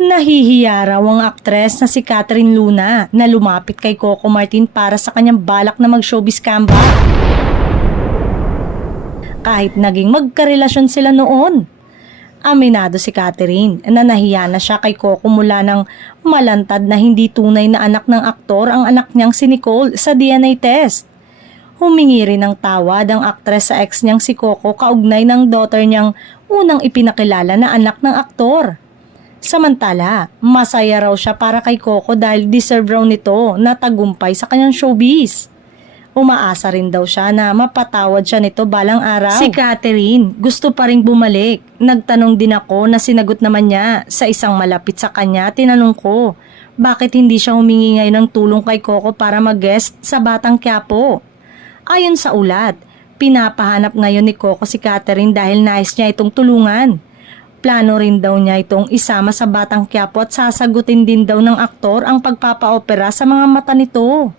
Nahihiya raw ang aktres na si Catherine Luna na lumapit kay Coco Martin para sa kanyang balak na mag-showbiz comeback. Kahit naging magkarelasyon sila noon. Aminado si Catherine na nahiya na siya kay Coco mula nang malantad na hindi tunay na anak ng aktor ang anak niyang si Nicole sa DNA test. Humingi rin ng tawad ang aktres sa ex niyang si Coco kaugnay ng daughter niyang unang ipinakilala na anak ng aktor. Samantala, masaya raw siya para kay Coco dahil deserve raw nito na tagumpay sa kanyang showbiz. Umaasa rin daw siya na mapatawad siya nito balang araw. Si Catherine gusto pa ring bumalik. Nagtanong din ako na sinagot naman niya sa isang malapit sa kanya. Tinanong ko, bakit hindi siya humingi ngayon ng tulong kay Coco para mag-guest sa Batang Quiapo? Ayon sa ulat, pinapahanap ngayon ni Coco si Catherine dahil nais niya itong tulungan. Plano rin daw niya itong isama sa Batang Quiapo at sasagutin din daw ng aktor ang pagpapaopera sa mga mata nito.